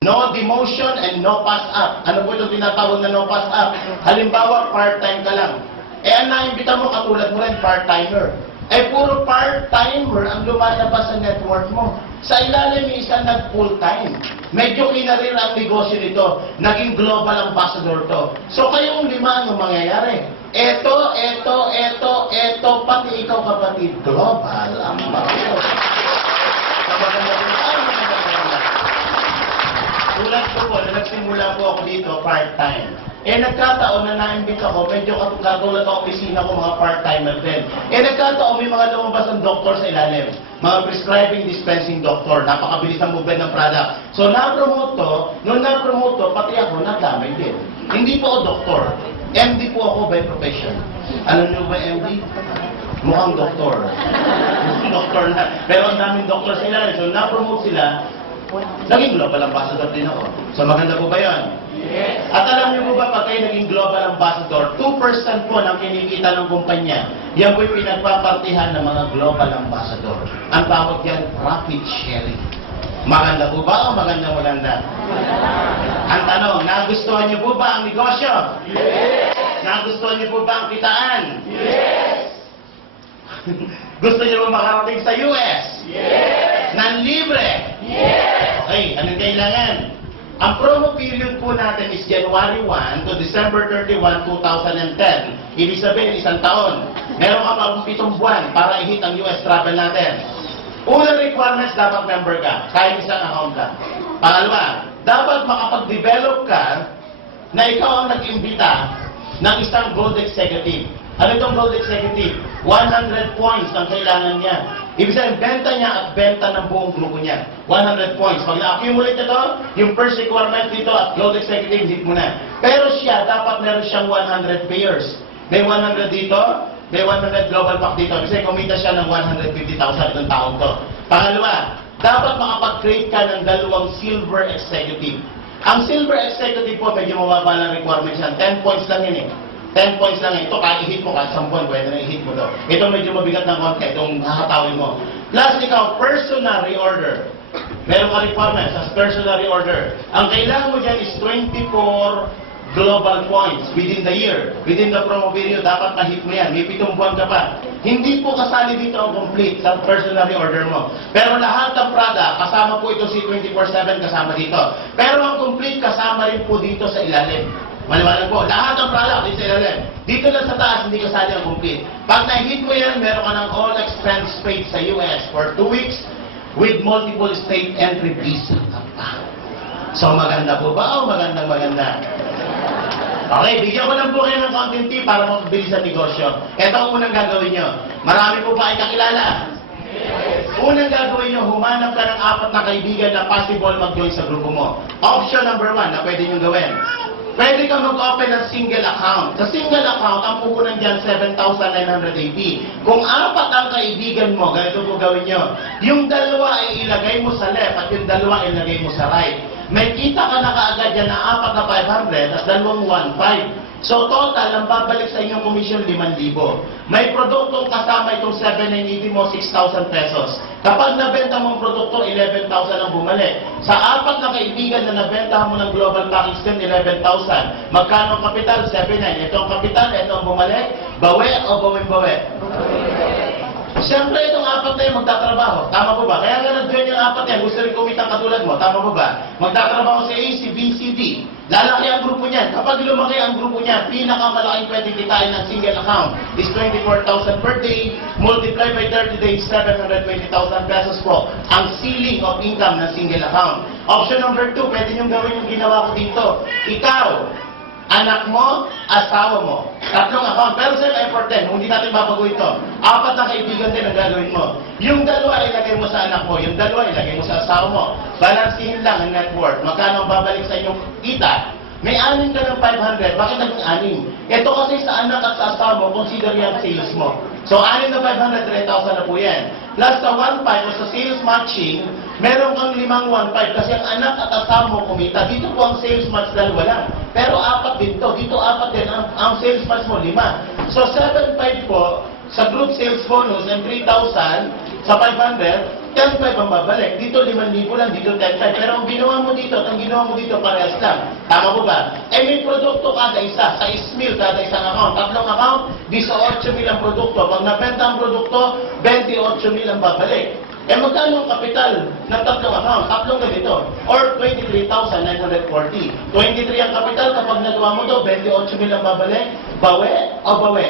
No demotion and no pass up. Ano po itong tinatawag na no pass up? Halimbawa, part-time ka lang. Ang naimbita mo, katulad mo rin, part-timer. Puro part-timer ang lumalabas sa network mo. Sa ilalim, yung isa nag-full-time. Medyo kinarir ang negosyo nito. Naging global ambassador to. So, kayong lima, anong mangyayari? Eto, pati ikaw kapatid, global ambassador. Tulad ko po, na nagsimula po ako dito, part-time. Nagkataon na na-invite ako, medyo katulad ang opisina ko, mga part-timer din. Nagkataon, may mga lumabas ang doktor sa ilalim. Mga prescribing, dispensing doktor. Napakabilis ang movement ng product. So, na-promote to, nung na-promote to, pati ako, nadamay din. Hindi po ako doktor. MD po ako by profession. Alam niyo ba MD? Mukhang doktor. Doktor na. Pero ang daming doktor sa ilalim. So, na-promote sila. Naging global ambassador din ako. So maganda po ba yun? Yes. At alam niyo po ba, pag kayo naging global ambassador, 2% po ng kinikita ng kumpanya, yan po yung pinagpapartihan ng mga global ambassador. Ang tawag yan, profit sharing. Maganda po ba o maganda? Ang tanong, nagustuhan niyo po ba ang negosyo? Yes. Nagustuhan niyo po ba ang kitaan? Yes. Gusto niyo ba makarating sa US? Yes. Nanlibre? Yes. Okay, anong kailangan? Ang promo period po natin is January 1 to December 31, 2010. Ibig sabihin, isang taon. Meron ka pa 7 buwan para i-hit ang US travel natin. Unang requirements, dapat member ka. Kahit isang account ka. Pangalawa, dapat makapag-develop ka na ikaw ang nag-imbita ng isang gold executive. Ano itong gold executive? 100 points ang kailangan niya. Ibig sabihin, benta niya at benta ng buong grupo niya. 100 points. Pag na-accumulate ito, yung first requirement dito at gold executive, hit mo na. Pero siya, dapat meron siyang 100 payers. May 100 dito, may 100 global pack dito. Kasi kumita siya ng 150,000 itong taong to. Pangalawa, dapat makapag-create ka ng 2 silver executive. Ang silver executive po, medyo mababa lang requirement siya. 10 points lang yun eh. 10 points lang ito, kahit i-hit mo, kahit 10 buwan, pwede na i-hit mo to. Ito medyo mabigat ng konti, itong hakatawin mo. Plus, ikaw, personal reorder. Meron ka requirements as personal reorder. Ang kailangan mo dyan is 24 global points within the year. Within the promo period, dapat na-hit mo yan. May 7 buwan ka pa. Hindi po kasali dito ang complete sa personal reorder mo. Pero lahat ng product, kasama po ito si 24/7 kasama dito. Pero ang complete kasama rin po dito sa ilalim. Maliwanag po, lahat ng product dito sa ilalim. Dito lang sa taas, hindi kasali ang complete. Pag na-hit mo yan, meron ka ng all expense paid sa US for 2 weeks with multiple state entry visa ka pa. So maganda po ba o maganda? Okay, bigyan ko lang po kayo ng content tip para mabilis ang negosyo. Ito ang unang gagawin nyo. Marami po ba ay kakilala? Unang gagawin nyo, humanap ka ng 4 na kaibigan na possible mag-join sa grupo mo. Option number 1 na pwede nyo gawin. Pwede kang mag-open ng single account. Sa single account, ang pupunan dyan, 7,980. Kung 4 ang kaibigan mo, ganito po gawin nyo. Yung 2 ay ilagay mo sa left at yung 2 ay ilagay mo sa right. May kita ka na kaagad yan na 4 na 500 at 2 1,500. So total, ang babalik sa inyong commission, 5,000. May produktong kasama itong 7,980 mo, 6,000 pesos. Kapag nabenta mo ang produkto, 11,000 ang bumalik. Sa 4 na kaibigan na nabenta mo ng global package din, 11,000. Magkano ang kapital? 7,900. Ito ang kapital, ito ang bumalik. Bawi o bawin-bawi? Siyempre, itong 4 na yung magtatrabaho. Tama po ba? Kaya nga nag-join yung 4 yan. Gusto rin kumita katulad mo. Tama po ba? Magtatrabaho sa A, C, B, C, D. Lalaki ang grupo niyan. Kapag lumaki ang grupo niya, pinakamalaking pwede kitain ng single account is 24,000 per day. Multiply by 30 days, 720,000 pesos po. Ang ceiling of income ng single account. Option number 2, pwede niyong gawin yung ginawa ko dito. Ikaw, anak mo, asawa mo. 3 account. Pero sa effort din, hindi natin babago ito. 4 na kaibigan din ang gagawin mo. Yung 2 ilagay mo sa anak mo, yung 2 ilagay mo sa asawa mo. Balansihin lang ang net worth. Magkano ang babalik sa inyong kita? May 6 ka ng 500. Bakit naging 6? Ito kasi sa anak at sa asawa mo, consider yung sales mo. So, 6 na 500, 3,000 na po yan. Plus sa 1,500 o sa sales matching, meron kang 5 1,500 kasi ang anak at asawa mo kumita. Dito po ang sales match 2 lang. Pero 4 din to. Dito 4 din. Ang sales match mo 5. So 7,500 po sa group sales bonus and 3,000 sa 500. 10,500 ang babalik. Dito 5,000 lang, dito 10,500. Pero ang ginawa mo dito at ang ginawa mo dito parehas lang. Tama po ba? Eh may produkto kada isa. Sa ismil kada isang account. Tatlong account, 18,000 ang produkto. Pag nabenta ang produkto, 28,000 ang babalik. Eh magkano ang kapital ng tatlong account? Tatlong ganito. Or 23,940. 23 ang kapital. Kapag nagawa mo to, 28,000 ang babalik. Bawi o bawi?